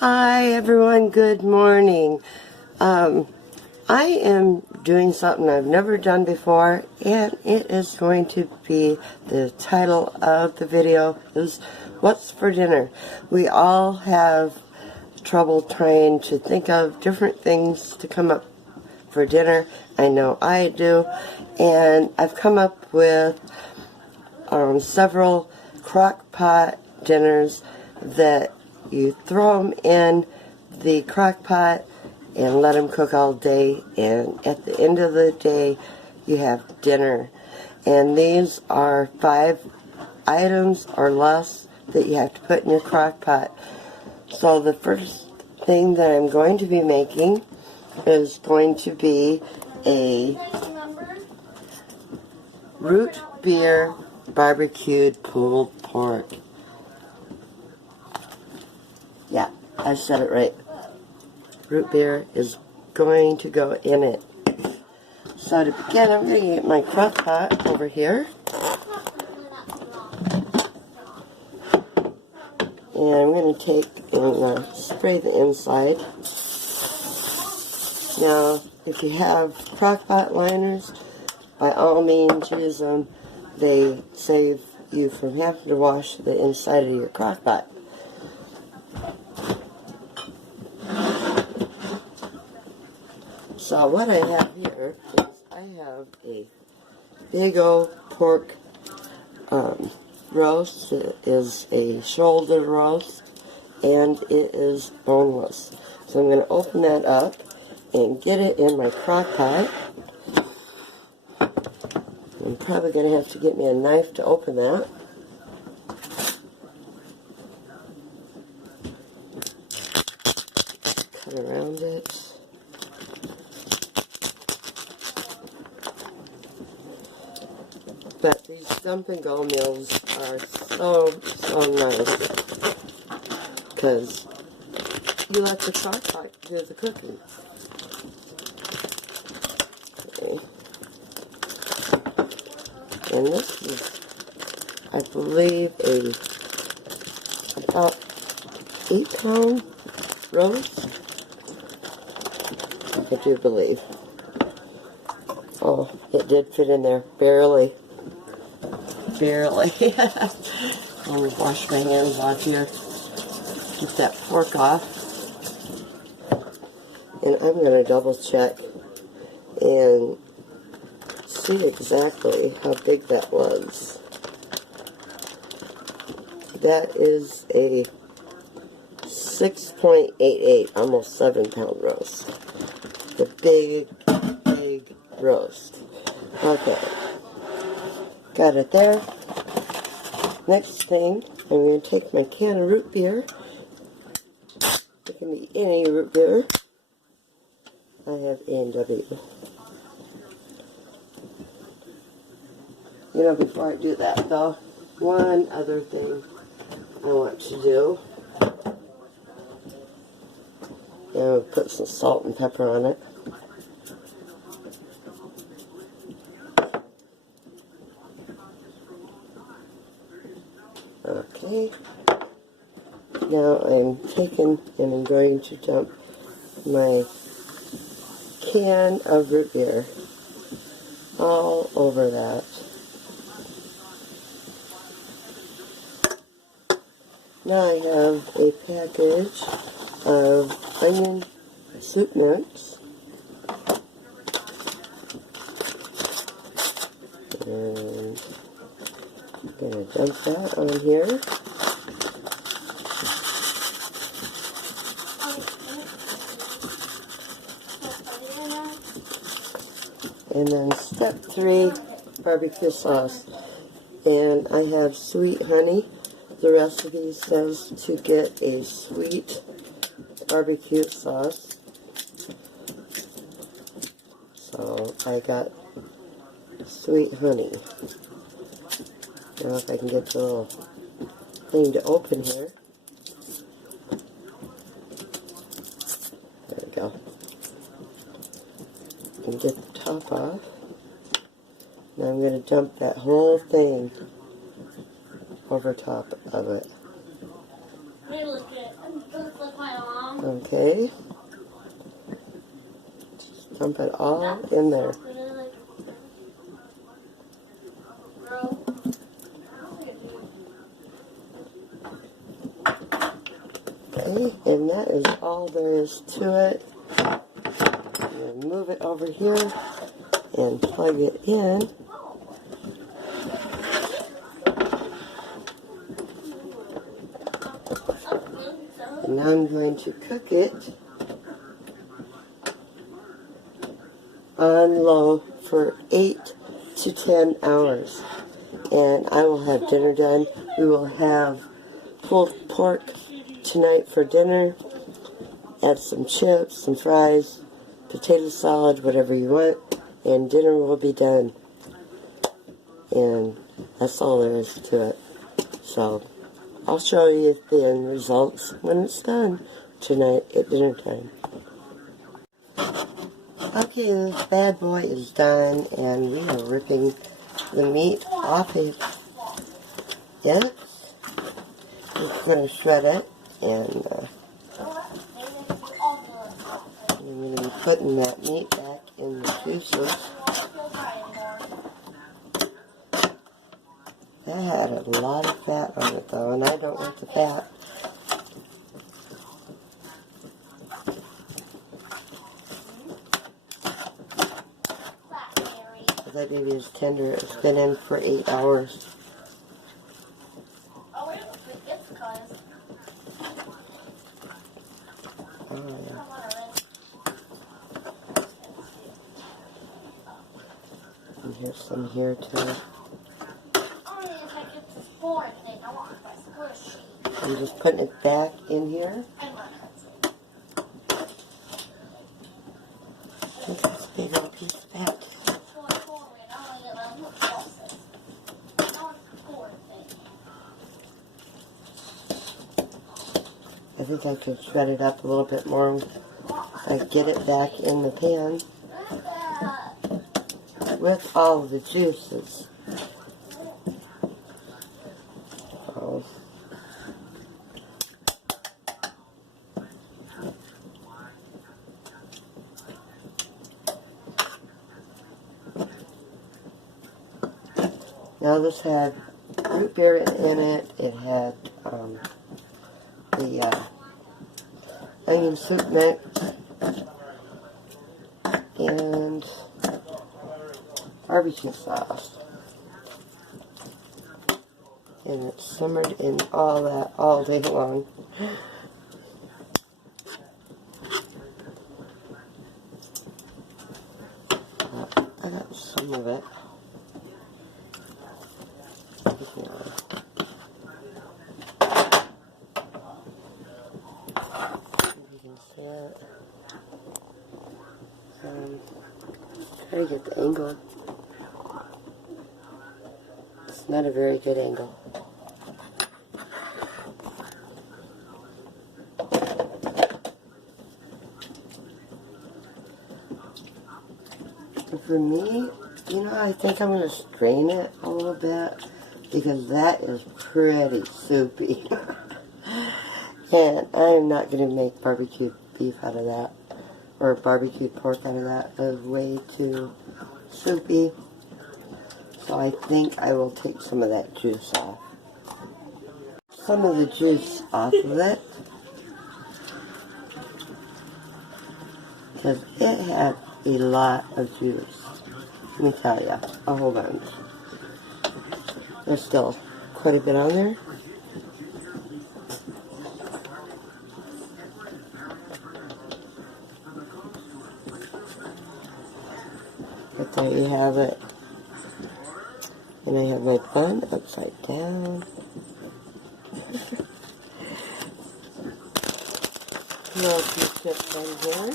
Hi everyone, good morning. I am doing something I've never done before, and it is going to be, the title of the video is What's for Dinner? We all have trouble trying to think of different things to come up for dinner. I know I do, and I've come up with several Crockpot dinners that you throw them in the crock pot and let them cook all day, and at the end of the day you have dinner. And these are 5 items or less that you have to put in your crock pot. So the first thing that I'm going to be making is going to be a root beer barbecued pulled pork. Yeah, I said it right. Root beer is going to go in it. So to begin, I'm going to get my crock pot over here. And I'm going to take and spray the inside. Now, if you have crock pot liners, by all means use them. They save you from having to wash the inside of your crock pot. So what I have here is I have a big old pork roast. It is a shoulder roast, and it is boneless. So I'm going to open that up and get it in my crock pot. I'm probably going to have to get me a knife to open that. Cut around it. But these dump and go meals are so nice, because you let the crock pot do the cooking. Okay. And this is, I believe, about 8-pound roast. I do believe. Oh, it did fit in there, barely. Barely. Let me wash my hands off here. Get that pork off. And I'm going to double check and see exactly how big that was. That is a 6.88, almost 7-pound roast. The big roast. Okay. Got it there. Next thing, I'm going to take my can of root beer. It can be any root beer. I have A&W. You know, before I do that though, one other thing I want to do. And I'll put some salt and pepper on it. Okay. Now I'm taking and I'm going to dump my can of root beer all over that. Now I have a package of onion soup mix. And I'm going to dump that on here. And then step 3, barbecue sauce. And I have sweet honey. The recipe says to get a sweet barbecue sauce. So I got sweet honey. Now if I can get the little thing to open here. There we go. And get the top off. Now I'm going to dump that whole thing over top of it. Look at it. Look my arm. Okay. Just dump it all in there. Okay, and that is all there is to it. I'm going to move it over here and plug it in. And now I'm going to cook it on low for 8 to 10 hours. And I will have dinner done. We will have pulled pork tonight for dinner. Add some chips, some fries, potato salad, whatever you want, and dinner will be done. And that's all there is to it. So I'll show you the end results when it's done tonight at dinner time. Okay, this bad boy is done, and we are ripping the meat off it. Yes, we're going to shred it, and I'm going to be putting that meat back in the juices. That had a lot of fat on it though, and I don't want the fat. That baby is tender. It's been in for 8 hours. Oh yeah. And here's some here too. I'm just putting it back in here. Look at this big old piece of fat. I think I could shred it up a little bit more if I get it back in the pan with all the juices. Oh. Now this had root beer in it. It had the onion soup mix and barbecue sauce. And it simmered in all that all day long. I got some of it. Try to get the angle. It's not a very good angle. And for me, you know, I think I'm going to strain it a little bit because that is pretty soupy. And I'm not going to make barbecue beef out of that. Or barbecued pork out of that. That was way too soupy. So I think I will take some of that juice off. Some of the juice off of it. Because it had a lot of juice. Let me tell you. Oh, hold on. There's still quite a bit on there. But there you have it. And I have my bun upside down. Little few chips on here.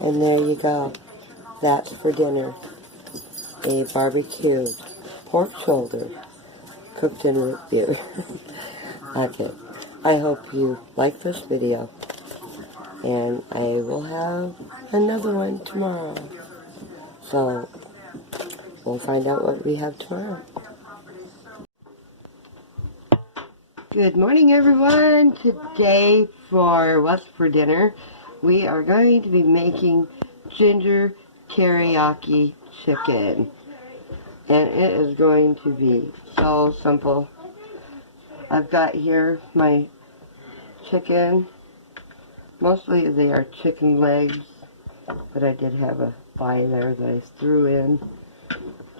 And there you go. That's for dinner. A barbecued pork shoulder cooked in root beer. Okay. I hope you like this video. And I will have another one tomorrow. So, we'll find out what we have tomorrow. Good morning, everyone. Today for what's for dinner, we are going to be making ginger teriyaki chicken. And it is going to be so simple. I've got here my chicken. Mostly they are chicken legs, but I did have a thigh there that I threw in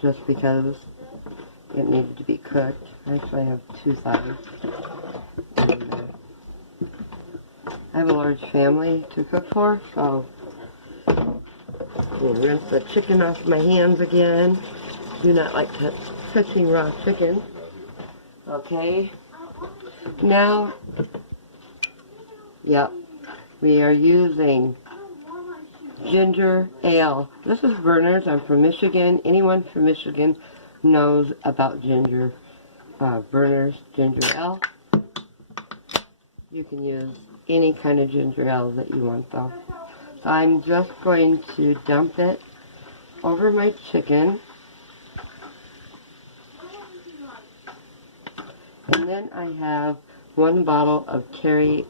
just because it needed to be cooked. Actually, I have 2 thighs. And, I have a large family to cook for, so we'll rinse the chicken off my hands again. Do not like touching raw chicken. Okay. Now, yep, we are using ginger ale. This is Berners. I'm from Michigan. Anyone from Michigan knows about ginger. Berners ginger ale. You can use any kind of ginger ale that you want, though. So I'm just going to dump it over my chicken. And then I have 1 bottle of teriyaki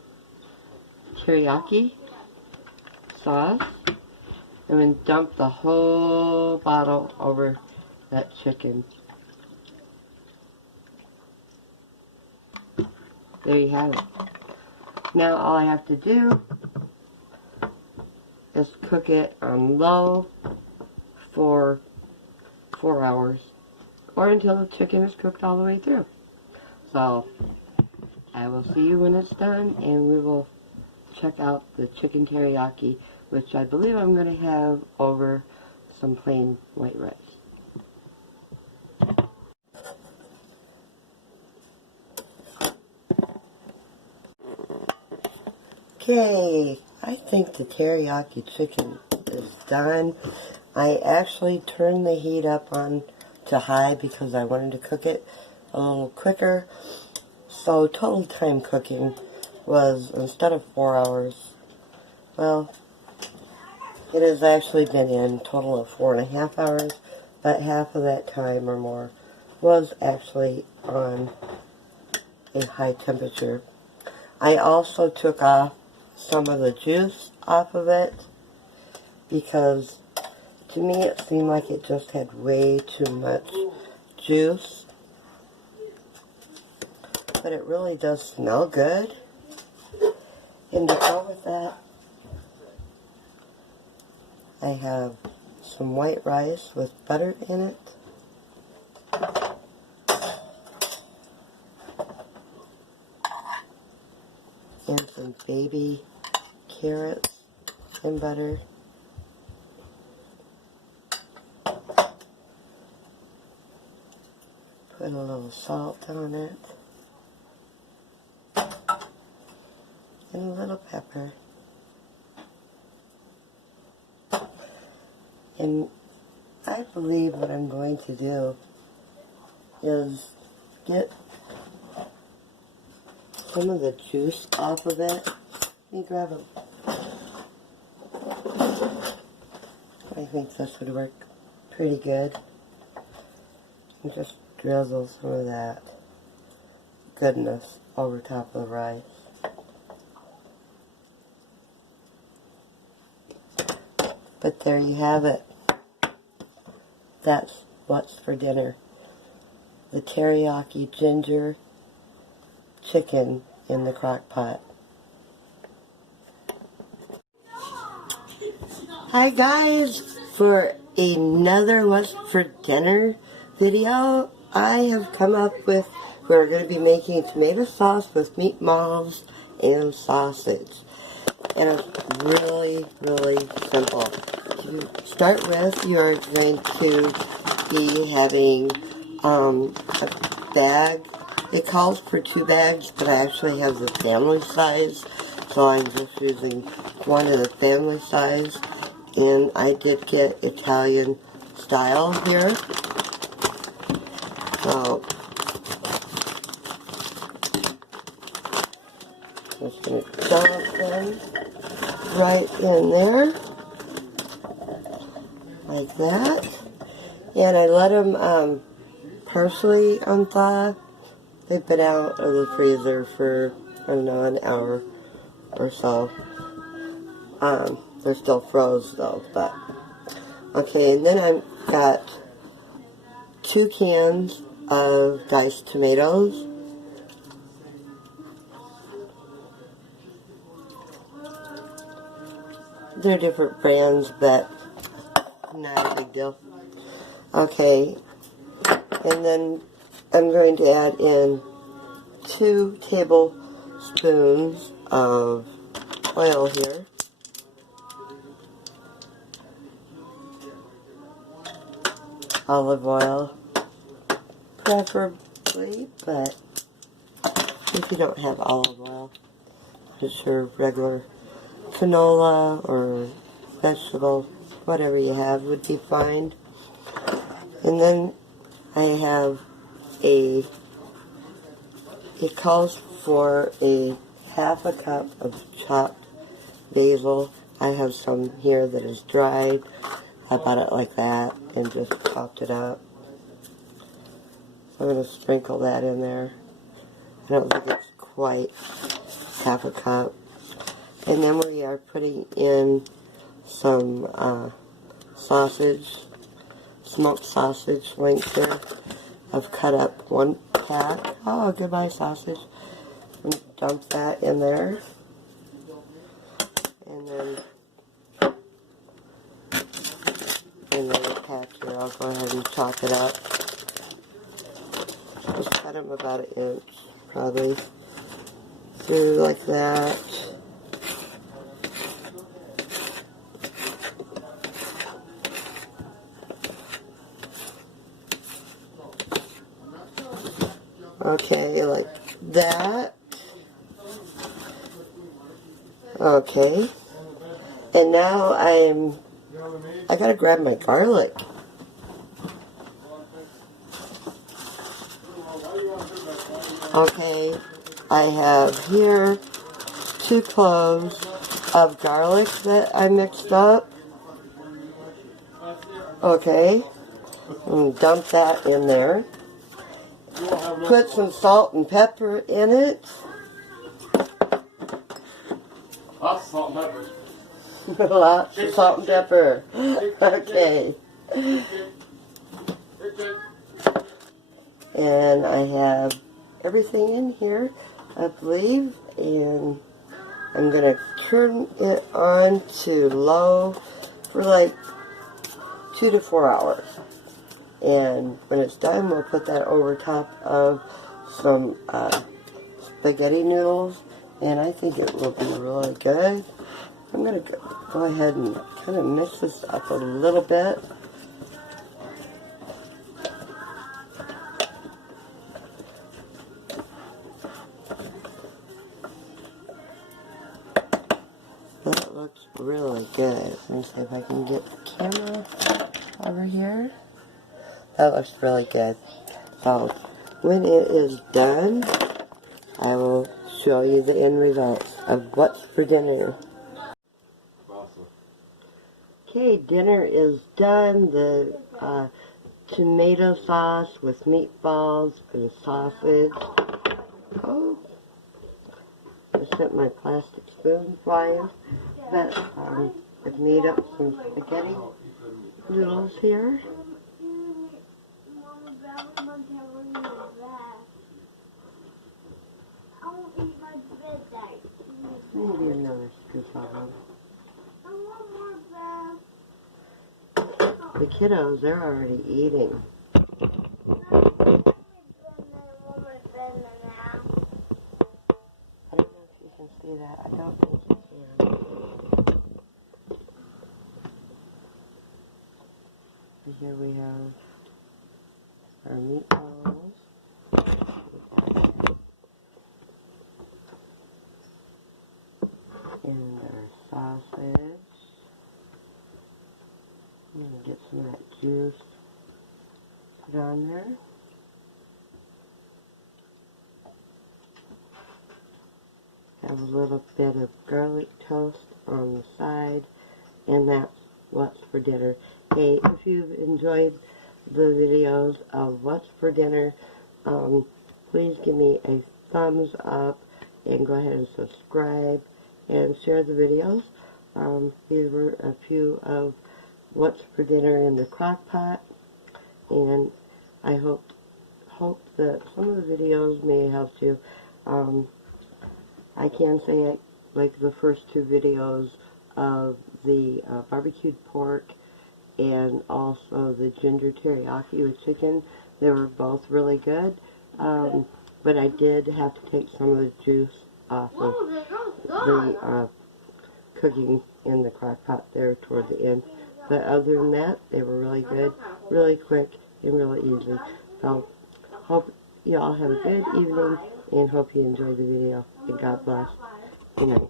sauce. And then dump the whole bottle over that chicken. There you have it. Now all I have to do is cook it on low for 4 hours. Or until the chicken is cooked all the way through. So, I will see you when it's done, and we will check out the chicken teriyaki, which I believe I'm going to have over some plain white rice. Okay, I think the teriyaki chicken is done. I actually turned the heat up on to high because I wanted to cook it a little quicker. So total time cooking was, instead of 4 hours, well, it has actually been in a total of 4.5 hours, but half of that time or more was actually on a high temperature. I also took off some of the juice off of it because to me it seemed like it just had way too much juice. But it really does smell good. And to go with that, I have some white rice with butter in it. And some baby carrots and butter. Put a little salt on it. And a little pepper. And I believe what I'm going to do is get some of the juice off of it. Let me grab a... I think this would work pretty good. And just drizzle some of that goodness over top of the rice. But there you have it. That's what's for dinner. The teriyaki ginger chicken in the crock pot. Hi guys! For another what's for dinner video, I have come up with, we're going to be making tomato sauce with meatballs and sausage. And it's really, really simple. To start with, you're going to be having a bag. It calls for 2 bags, but I actually have the family size, so I'm just using one of the family size. And I did get Italian style here. So, just going to dump them right in there, like that. And I let them partially unthaw. They've been out of the freezer for, I don't know, an hour or so. They're still froze though, but okay. And then I've got 2 cans of diced tomatoes. They're different brands, but not a big deal. Okay, and then I'm going to add in 2 tablespoons of oil here. Olive oil, preferably, but if you don't have olive oil, just your regular canola or vegetable, whatever you have would be fine. And then I have it calls for a half a cup of chopped basil. I have some here that is dried. I bought it like that and just chopped it up. So I'm going to sprinkle that in there. I don't think it's quite half a cup. And then we are putting in some sausage, smoked sausage links here. I've cut up 1 pack. Oh, goodbye sausage. And dump that in there. And then a patch here, I'll go ahead and chop it up. Just cut them about 1 inch, probably. Through like that. Okay, like that. Okay. And now I gotta grab my garlic. Okay, I have here 2 cloves of garlic that I mixed up. Okay, and dump that in there. Put some salt and pepper in it. Lots of salt and pepper. Lots of salt and pepper. Okay. And I have everything in here, I believe, and I'm going to turn it on to low for like 2 to 4 hours. And when it's done, we'll put that over top of some spaghetti noodles, and I think it will be really good. I'm going to go ahead and kind of mix this up a little bit. That looks really good. Let me see if I can get the camera over here. That looks really good. So, when it is done, I will show you the end results of what's for dinner. Okay, dinner is done. The tomato sauce with meatballs and sausage. Oh, I sent my plastic spoon flying. But I've made up some spaghetti noodles here. Maybe another scoop of them. The kiddos, they're already eating. I don't know if you can see that. I don't think you can. And here we have our meatballs. And our sausage. I'm going to get some of that juice put on there. Have a little bit of garlic toast on the side, and that's what's for dinner. Hey, if you've enjoyed the videos of what's for dinner, please give me a thumbs up and go ahead and subscribe and share the videos. These were a few of what's for dinner in the crock pot, and I hope that some of the videos may help you. I can say it, like the first two videos of the barbecued pork and also the ginger teriyaki with chicken, they were both really good, but I did have to take some of the juice off of the cooking in the crock pot there toward the end. But other than that, they were really good, really quick, and really easy. So, hope you all have a good evening, and hope you enjoyed the video. And God bless. Good night.